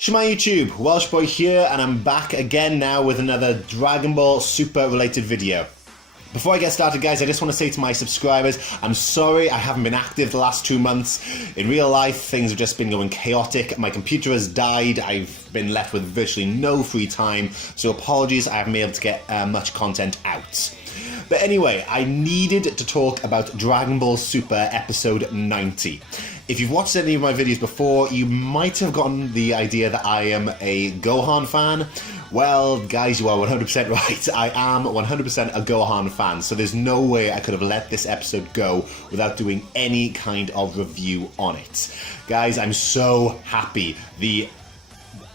Shema YouTube, Welsh Boy here, and I'm back again now with another Dragon Ball Super related video. Before I get started, guys, I just want to say to my subscribers, I'm sorry I haven't been active the last 2 months. In real life, things have just been going chaotic. My computer has died. I've been left with virtually no free time, so apologies I haven't been able to get much content out. But anyway, I needed to talk about Dragon Ball Super episode 90. If you've watched any of my videos before, you might have gotten the idea that I am a Gohan fan. Well, guys, you are 100% right. I am 100% a Gohan fan, so there's no way I could have let this episode go without doing any kind of review on it. Guys, I'm so happy. The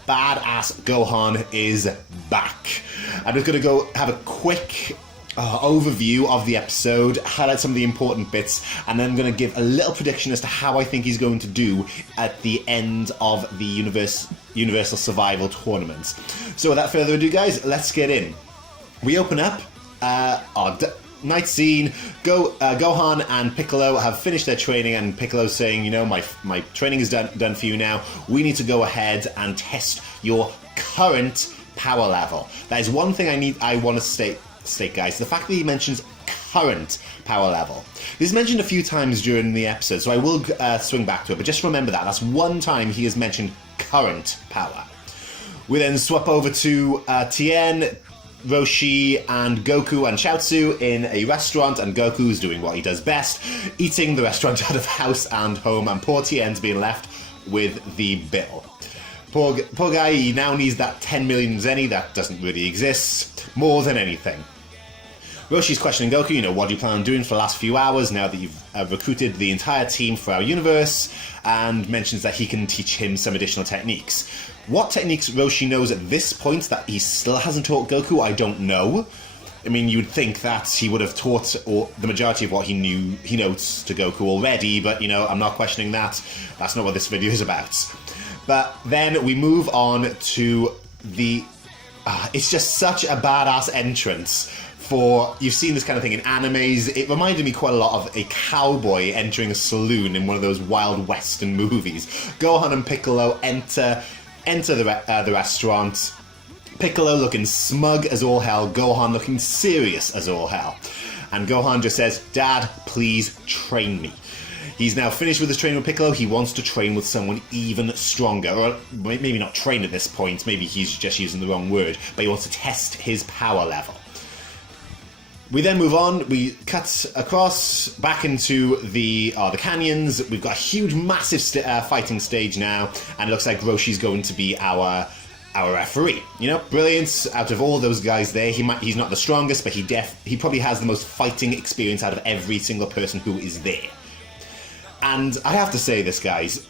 badass Gohan is back. I'm just going to go have a quick overview of the episode, highlight some of the important bits, and then I'm going to give a little prediction as to how I think he's going to do at the end of the Universal Survival Tournament. So without further ado, guys, let's get in. We open up, night scene. Gohan and Piccolo have finished their training, and Piccolo's saying, you know, my training is done for you now. We need to go ahead and test your current power level. That is one thing I want to state, guys, the fact that he mentions current power level. This is mentioned a few times during the episode, so I will swing back to it, but just remember that's one time he has mentioned current power. We then swap over to Tien, Roshi, and Goku and Chaozu in a restaurant, and Goku's doing what he does best, eating the restaurant out of house and home, and poor Tien's being left with the bill. Poor guy, he now needs that 10 million zenny that doesn't really exist, more than anything. Roshi's questioning Goku, you know, what do you plan on doing for the last few hours now that you've recruited the entire team for our universe, and mentions that he can teach him some additional techniques. What techniques Roshi knows at this point that he still hasn't taught Goku, I don't know. I mean, you'd think that he would have taught the majority of what he knows to Goku already, but, you know, I'm not questioning that. That's not what this video is about. But then we move on to the... it's just such a badass entrance. You've seen this kind of thing in animes. It reminded me quite a lot of a cowboy entering a saloon in one of those Wild Western movies. Gohan and Piccolo enter the restaurant. Piccolo looking smug as all hell, Gohan looking serious as all hell. And Gohan just says, "Dad, please train me." He's now finished with his training with Piccolo. He wants to train with someone even stronger. Or maybe not train at this point, maybe he's just using the wrong word, but he wants to test his power level. We then move on, we cut across back into the canyons. We've got a huge, massive fighting stage now, and it looks like Roshi's going to be our referee. You know, brilliance. Out of all those guys there, he's not the strongest, but he probably has the most fighting experience out of every single person who is there. And I have to say this, guys,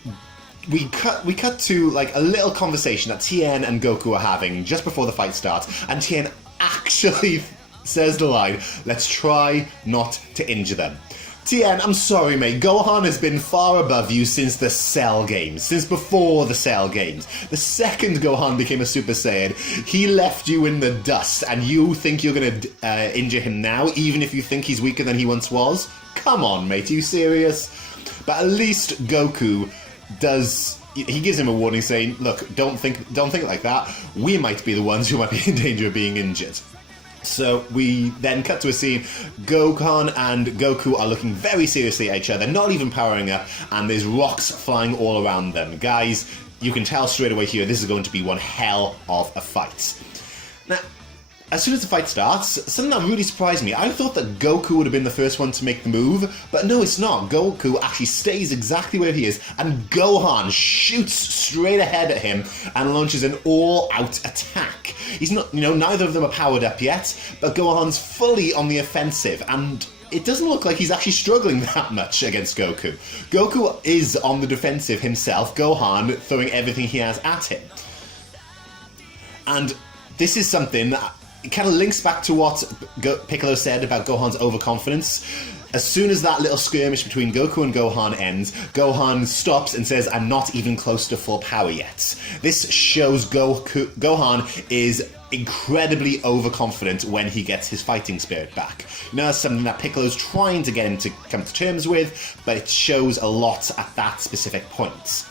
we cut to like a little conversation that Tien and Goku are having just before the fight starts, and Tien actually says the line, "Let's try not to injure them." Tien, I'm sorry, mate. Gohan has been far above you since the Cell games, since before the Cell games. The second Gohan became a Super Saiyan, he left you in the dust, and you think you're going to injure him now, even if you think he's weaker than he once was? Come on, mate. Are you serious? But at least Goku does. He gives him a warning, saying, "Look, don't think like that. We might be the ones who might be in danger of being injured." So we then cut to a scene. Gohan and Goku are looking very seriously at each other, not even powering up, and there's rocks flying all around them. Guys, you can tell straight away here this is going to be one hell of a fight. Now, as soon as the fight starts, something that really surprised me. I thought that Goku would have been the first one to make the move, but no, it's not. Goku actually stays exactly where he is, and Gohan shoots straight ahead at him and launches an all-out attack. He's not, you know, neither of them are powered up yet, but Gohan's fully on the offensive, and it doesn't look like he's actually struggling that much against Goku. Goku is on the defensive himself, Gohan throwing everything he has at him. And this is something that it kind of links back to what Piccolo said about Gohan's overconfidence. As soon as that little skirmish between Goku and Gohan ends, Gohan stops and says, "I'm not even close to full power yet." This shows Gohan is incredibly overconfident when he gets his fighting spirit back. You know, that's something that Piccolo's trying to get him to come to terms with, but it shows a lot at that specific point.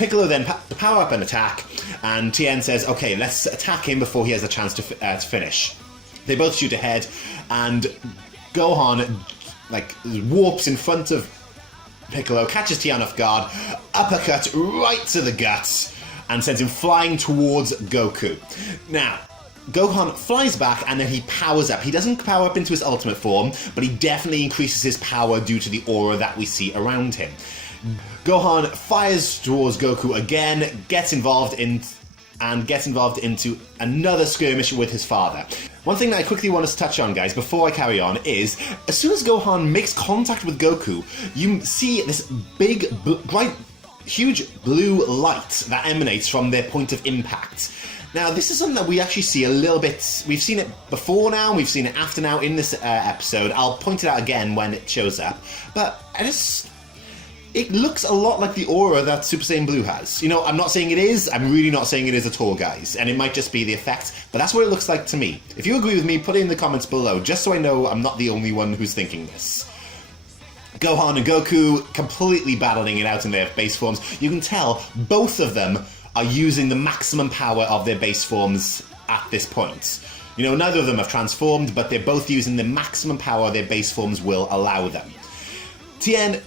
Piccolo then power up an attack, and Tien says, okay, let's attack him before he has a chance to finish. They both shoot ahead, and Gohan like warps in front of Piccolo, catches Tien off guard, uppercut right to the guts, and sends him flying towards Goku. Now, Gohan flies back and then he powers up. He doesn't power up into his ultimate form, but he definitely increases his power due to the aura that we see around him. Gohan fires towards Goku again, gets involved into another skirmish with his father. One thing that I quickly want to touch on, guys, before I carry on, is as soon as Gohan makes contact with Goku, you see this big, bright, huge blue light that emanates from their point of impact. Now, this is something that we actually see a little bit. We've seen it before now, we've seen it after now in this episode. I'll point it out again when it shows up. But it looks a lot like the aura that Super Saiyan Blue has. You know, I'm not saying it is. I'm really not saying it is at all, guys. And it might just be the effect, but that's what it looks like to me. If you agree with me, put it in the comments below, just so I know I'm not the only one who's thinking this. Gohan and Goku completely battling it out in their base forms. You can tell both of them are using the maximum power of their base forms at this point. You know, neither of them have transformed, but they're both using the maximum power their base forms will allow them. Tien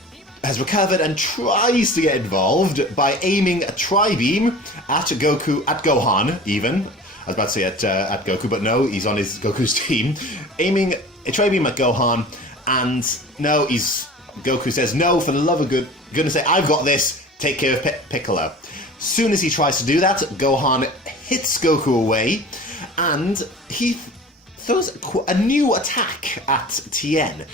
has recovered and tries to get involved by aiming a tri-beam at Gohan, even. I was about to say at Goku, but no, he's on Goku's team. Aiming a tri-beam at Gohan, and no, Goku says, no, for the love of goodness sake, I've got this, take care of Piccolo. Soon as he tries to do that, Gohan hits Goku away, and he throws a new attack at Tien.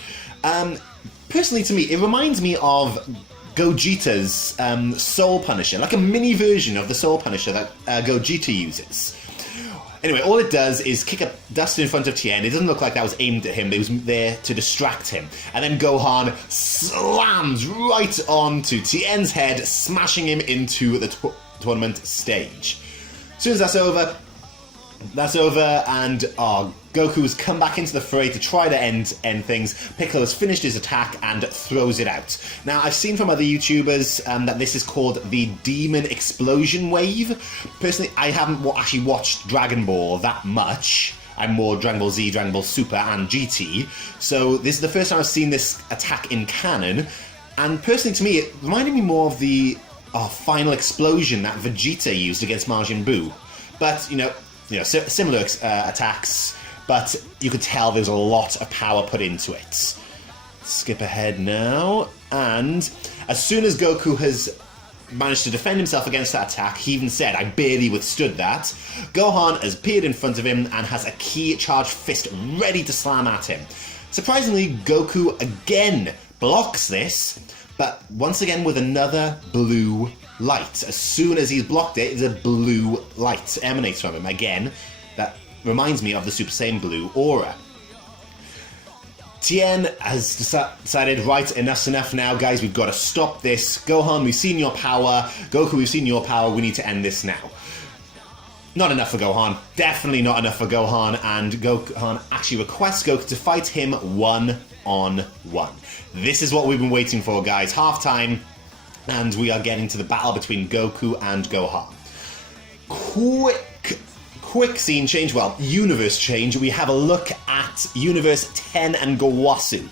Personally, to me, it reminds me of Gogeta's Soul Punisher, like a mini version of the Soul Punisher that Gogeta uses. Anyway, all it does is kick up dust in front of Tien. It doesn't look like that was aimed at him. It was there to distract him. And then Gohan slams right onto Tien's head, smashing him into the tournament stage. As soon as that's over, and Goku's come back into the fray to try to end things. Piccolo has finished his attack and throws it out. Now, I've seen from other YouTubers that this is called the Demon Explosion Wave. Personally, I haven't actually watched Dragon Ball that much. I'm more Dragon Ball Z, Dragon Ball Super, and GT. So this is the first time I've seen this attack in canon. And personally, to me, it reminded me more of the final explosion that Vegeta used against Majin Buu. But, similar attacks, but you could tell there's a lot of power put into it. Skip ahead now, and as soon as Goku has managed to defend himself against that attack, he even said, I barely withstood that, Gohan has appeared in front of him and has a key charged fist ready to slam at him. Surprisingly, Goku again blocks this, but once again with another blue light. As soon as he's blocked it, the blue light emanates from him. Again, that reminds me of the Super Saiyan Blue aura. Tien has decided, right, enough's enough now, guys, we've got to stop this. Gohan, we've seen your power. Goku, we've seen your power, we need to end this now. Not enough for Gohan. Definitely not enough for Gohan, and Gohan actually requests Goku to fight him one-on-one. This is what we've been waiting for, guys. Half-time, and we are getting to the battle between Goku and Gohan. Quick scene change, well, universe change. We have a look at Universe 10 and Gowasu.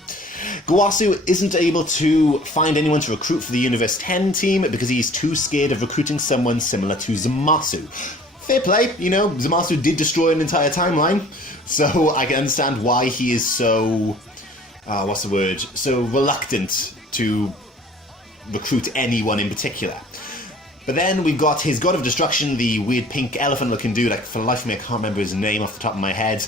Gowasu isn't able to find anyone to recruit for the Universe 10 team because he's too scared of recruiting someone similar to Zamasu. Fair play, Zamasu did destroy an entire timeline, so I can understand why he is so, so reluctant to recruit anyone in particular. But then we've got his God of Destruction, the weird pink elephant-looking dude. For the life of me, I can't remember his name off the top of my head.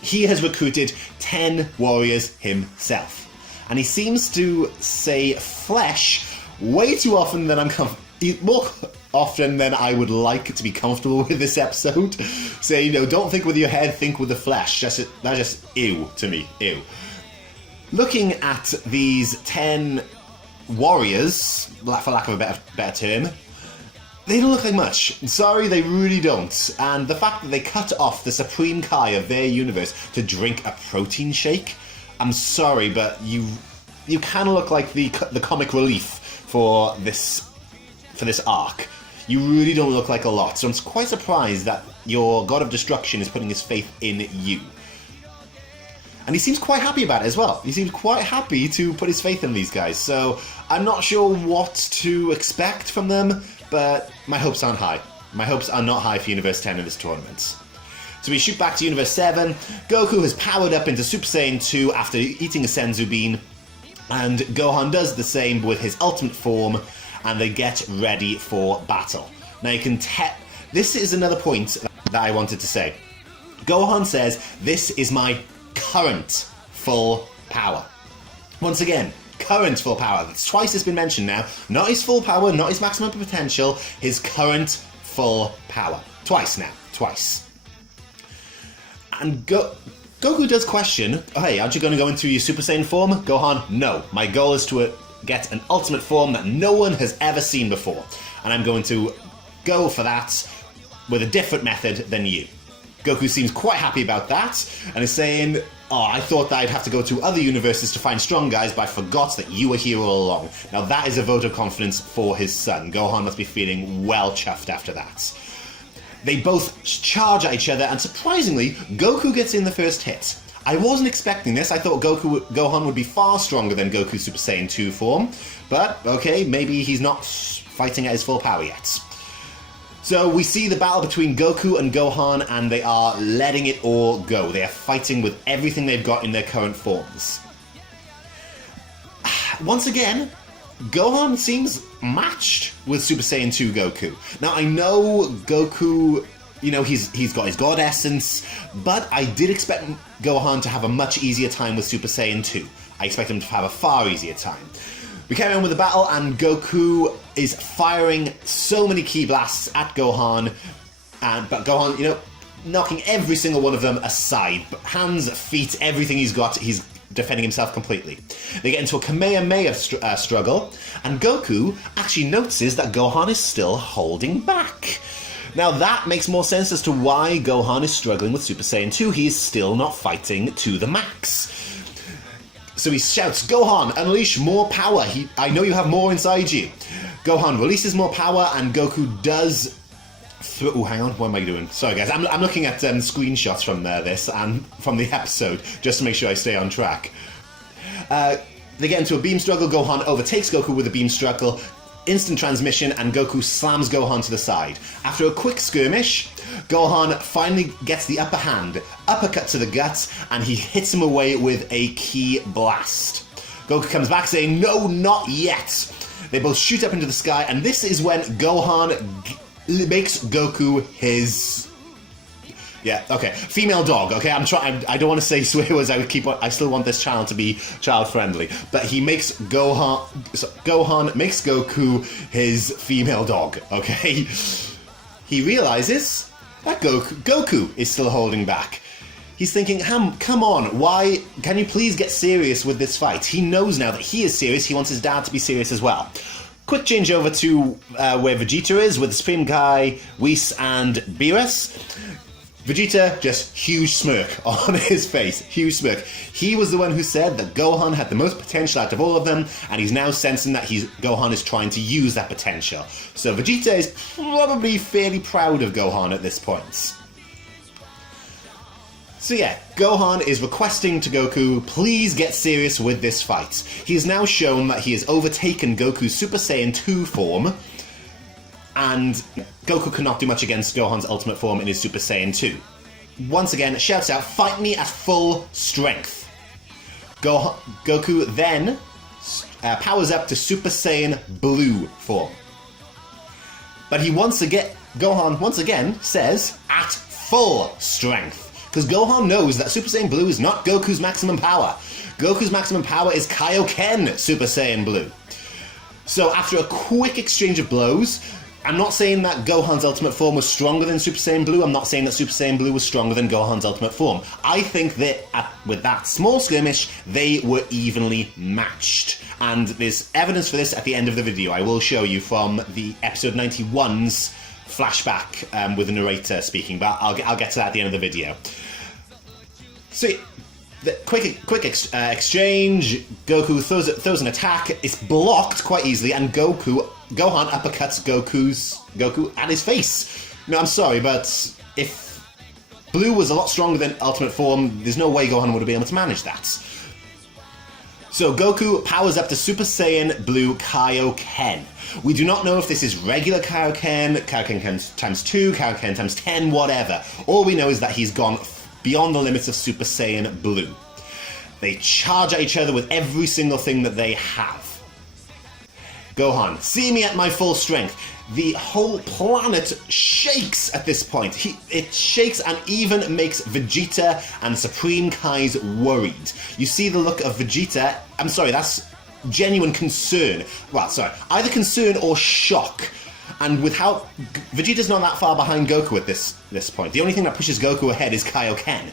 He has recruited 10 warriors himself. And he seems to say flesh way too often than more often than I would like to be comfortable with this episode. Say, don't think with your head, think with the flesh. That's just ew to me, ew. Looking at these 10 warriors, for lack of a better term, they don't look like much. Sorry, they really don't. And the fact that they cut off the Supreme Kai of their universe to drink a protein shake, I'm sorry, but you kind of look like the comic relief for this arc. You really don't look like a lot, so I'm quite surprised that your God of Destruction is putting his faith in you. And he seems quite happy about it as well. He seems quite happy to put his faith in these guys, so I'm not sure what to expect from them, but my hopes aren't high. My hopes are not high for Universe 10 in this tournament. So we shoot back to Universe 7. Goku has powered up into Super Saiyan 2 after eating a Senzu Bean, and Gohan does the same with his ultimate form, and they get ready for battle. Now you can this is another point that I wanted to say. Gohan says, "This is my current full power." Once again, current full power. That's twice it's been mentioned now. Not his full power, not his maximum potential, his current full power. Twice now. Twice. And Goku does question, oh, hey, aren't you going to go into your Super Saiyan form? Gohan, no. My goal is to get an ultimate form that no one has ever seen before. And I'm going to go for that with a different method than you. Goku seems quite happy about that, and is saying, oh, I thought that I'd have to go to other universes to find strong guys, but I forgot that you were here all along. Now that is a vote of confidence for his son. Gohan must be feeling well chuffed after that. They both charge at each other, and surprisingly, Goku gets in the first hit. I wasn't expecting this. I thought Gohan would be far stronger than Goku Super Saiyan 2 form, but okay, maybe he's not fighting at his full power yet. So we see the battle between Goku and Gohan, and they are letting it all go. They are fighting with everything they've got in their current forms. Once again, Gohan seems matched with Super Saiyan 2 Goku. Now, I know Goku, you know, he's got his God Essence, but I did expect Gohan to have a much easier time with Super Saiyan 2. I expect him to have a far easier time. We carry on with the battle, and Goku is firing so many ki blasts at Gohan, but Gohan, you know, knocking every single one of them aside. Hands, feet, everything he's got, he's defending himself completely. They get into a Kamehameha struggle, and Goku actually notices that Gohan is still holding back. Now that makes more sense as to why Gohan is struggling with Super Saiyan 2. He is still not fighting to the max. So he shouts, Gohan, unleash more power. I know you have more inside you. Gohan releases more power, and Goku does... Oh, hang on, what am I doing? Sorry guys, I'm looking at screenshots from this and from the episode, just to make sure I stay on track. They get into a beam struggle. Gohan overtakes Goku with a beam struggle. Instant transmission, and Goku slams Gohan to the side. After a quick skirmish, Gohan finally gets the upper hand, uppercut to the gut, and he hits him away with a ki blast. Goku comes back saying, no, not yet. They both shoot up into the sky, and this is when Gohan makes Goku his... Yeah, okay. Female dog, okay? I don't want to say swear words. I still want this channel to be child friendly. But he makes Gohan makes Goku his female dog, okay? He realizes that Goku is still holding back. He's thinking, come on, why? Can you please get serious with this fight? He knows now that he is serious. He wants his dad to be serious as well. Quick change over to where Vegeta is with the Supreme Kai, Whis, and Beerus. Vegeta, just huge smirk on his face, huge smirk. He was the one who said that Gohan had the most potential out of all of them, and he's now sensing that Gohan is trying to use that potential. So Vegeta is probably fairly proud of Gohan at this point. So yeah, Gohan is requesting to Goku, please get serious with this fight. He has now shown that he has overtaken Goku's Super Saiyan 2 form, and Goku cannot do much against Gohan's ultimate form in his Super Saiyan 2. Once again, shouts out, fight me at full strength. Goku then powers up to Super Saiyan Blue form. But Gohan once again says, at full strength. Because Gohan knows that Super Saiyan Blue is not Goku's maximum power. Goku's maximum power is Kaioken Super Saiyan Blue. So after a quick exchange of blows, I'm not saying that Gohan's ultimate form was stronger than Super Saiyan Blue. I'm not saying that Super Saiyan Blue was stronger than Gohan's ultimate form. I think that with that small skirmish, they were evenly matched. And there's evidence for this at the end of the video. I will show you from the episode 91's flashback with the narrator speaking, but I'll get to that at the end of the video. So, the quick exchange, Goku throws an attack, it's blocked quite easily, and Goku Gohan uppercuts Goku at his face. No, I'm sorry, but if Blue was a lot stronger than Ultimate Form, there's no way Gohan would have been able to manage that. So Goku powers up to Super Saiyan Blue Kaioken. We do not know if this is regular Kaioken, Kaioken times 2, Kaioken times 10, whatever. All we know is that he's gone beyond the limits of Super Saiyan Blue. They charge at each other with every single thing that they have. Gohan, see me at my full strength. The whole planet shakes at this point. It shakes and even makes Vegeta and Supreme Kai's worried. You see the look of Vegeta. I'm sorry, that's genuine concern. Well, sorry, either concern or shock. And with how Vegeta's not that far behind Goku at this point. The only thing that pushes Goku ahead is Kaioken.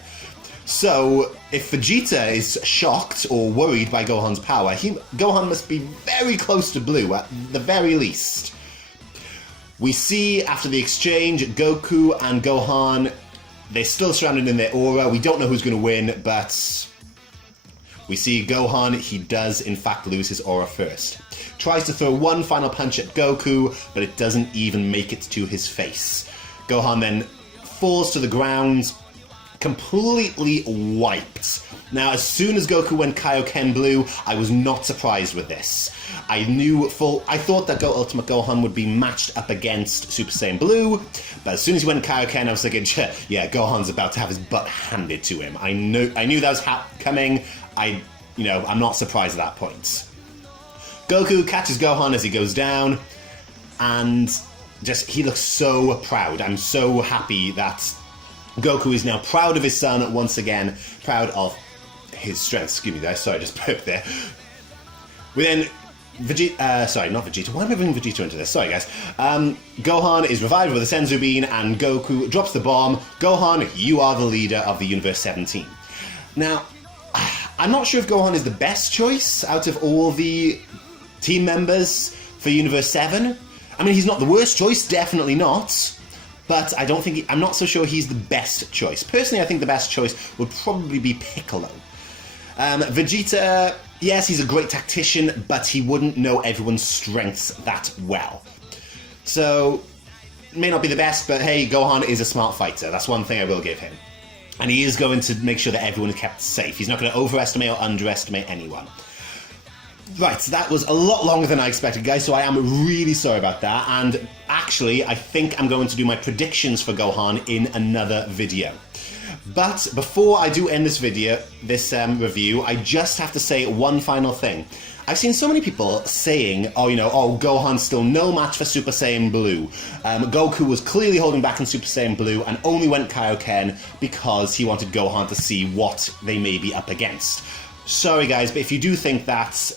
So, if Vegeta is shocked or worried by Gohan's power, Gohan must be very close to Blue, at the very least. We see, after the exchange, Goku and Gohan, they're still surrounded in their aura. We don't know who's going to win, but we see Gohan, he does in fact lose his aura first. Tries to throw one final punch at Goku, but it doesn't even make it to his face. Gohan then falls to the ground, completely wiped. Now, as soon as Goku went Kaioken Blue, I was not surprised with this. I thought that Ultimate Gohan would be matched up against Super Saiyan Blue, but as soon as he went Kaioken, I was thinking, yeah, Gohan's about to have his butt handed to him. I knew that was coming. I'm not surprised at that point. Goku catches Gohan as he goes down, and he looks so proud. I'm so happy that Goku is now proud of his son once again, proud of his strength. Excuse me, sorry, I just burped there. We then not Vegeta. Why am I bringing Vegeta into this? Sorry, guys. Gohan is revived with a Senzu Bean, and Goku drops the bomb. Gohan, you are the leader of the Universe 17. Now, I'm not sure if Gohan is the best choice out of all the team members for Universe 7. I mean, he's not the worst choice, definitely not. But I'm not so sure he's the best choice. Personally, I think the best choice would probably be Piccolo. Vegeta, yes, he's a great tactician, but he wouldn't know everyone's strengths that well. So, may not be the best, but hey, Gohan is a smart fighter. That's one thing I will give him. And he is going to make sure that everyone is kept safe. He's not going to overestimate or underestimate anyone. Right, so that was a lot longer than I expected, guys, so I am really sorry about that. And actually, I think I'm going to do my predictions for Gohan in another video. But before I do end this review, I just have to say one final thing. I've seen so many people saying, Gohan's still no match for Super Saiyan Blue. Goku was clearly holding back in Super Saiyan Blue and only went Kaioken because he wanted Gohan to see what they may be up against. Sorry, guys, but if you do think that,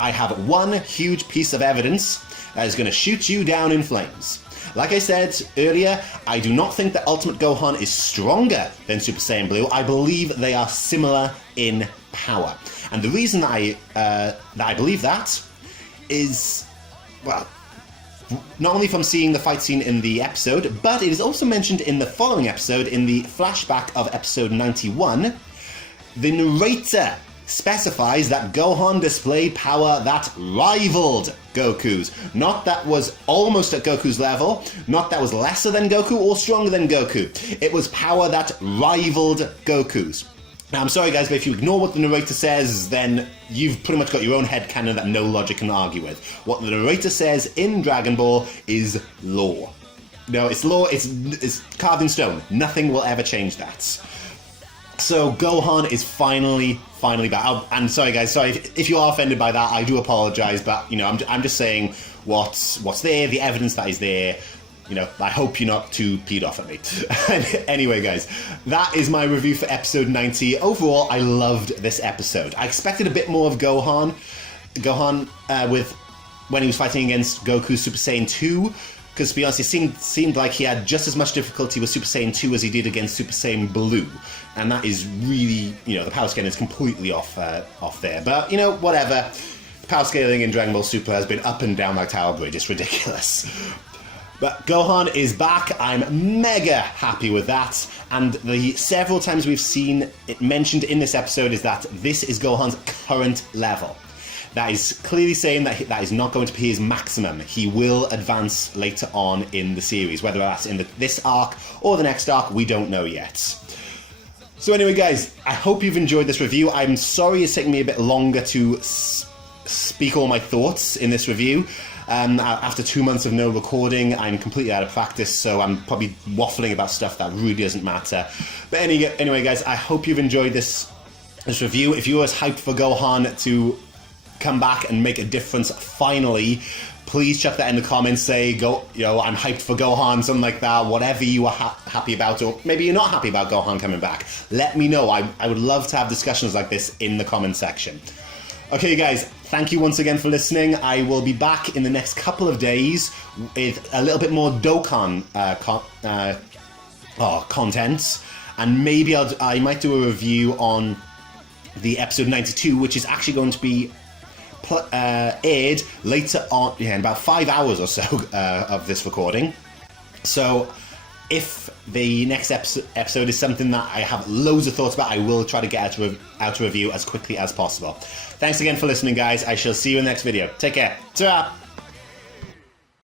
I have one huge piece of evidence that is going to shoot you down in flames. Like I said earlier, I do not think that Ultimate Gohan is stronger than Super Saiyan Blue. I believe they are similar in power. And the reason that I believe that is, well, not only from seeing the fight scene in the episode, but it is also mentioned in the following episode, in the flashback of episode 91. The narrator specifies that Gohan displayed power that rivaled Goku's. Not that was almost at Goku's level, not that was lesser than Goku or stronger than Goku. It was power that rivaled Goku's. Now, I'm sorry, guys, but if you ignore what the narrator says, then you've pretty much got your own headcanon that no logic can argue with. What the narrator says in Dragon Ball is law. No, it's law, it's carved in stone. Nothing will ever change that. So Gohan is finally back. And sorry, guys, if you are offended by that, I do apologize, but I'm just saying what's there, the evidence that is there. I hope you're not too peed off at me. Anyway, guys, that is my review for episode 90. Overall, I loved this episode. I expected a bit more of Gohan when he was fighting against Goku Super Saiyan 2. Because, to be honest, it seemed like he had just as much difficulty with Super Saiyan 2 as he did against Super Saiyan Blue. And that is really, the power scaling is completely off there. But, whatever. Power scaling in Dragon Ball Super has been up and down like Tower Bridge. It's ridiculous. But Gohan is back. I'm mega happy with that. And the several times we've seen it mentioned in this episode is that this is Gohan's current level. that is clearly saying that that is not going to be his maximum. He will advance later on in the series, whether that's in this arc or the next arc, we don't know yet. So anyway guys, I hope you've enjoyed this review. I'm sorry it's taking me a bit longer to speak all my thoughts in this review. After 2 months of no recording, I'm completely out of practice, so I'm probably waffling about stuff that really doesn't matter. But anyway guys, I hope you've enjoyed this review. If you're as hyped for Gohan to come back and make a difference finally, please chuck that in the comments. Say, I'm hyped for Gohan, something like that. Whatever you are happy about, or maybe you're not happy about Gohan coming back. Let me know. I would love to have discussions like this in the comment section. Okay guys, thank you once again for listening. I will be back in the next couple of days with a little bit more Dokkan content, and maybe I might do a review on the episode 92, which is actually going to be aired later on, in about 5 hours or so of this recording. So if the next episode is something that I have loads of thoughts about, I will try to get out a review as quickly as possible. Thanks again for listening, guys. I shall see you in the next video. Take care. Ta-ra!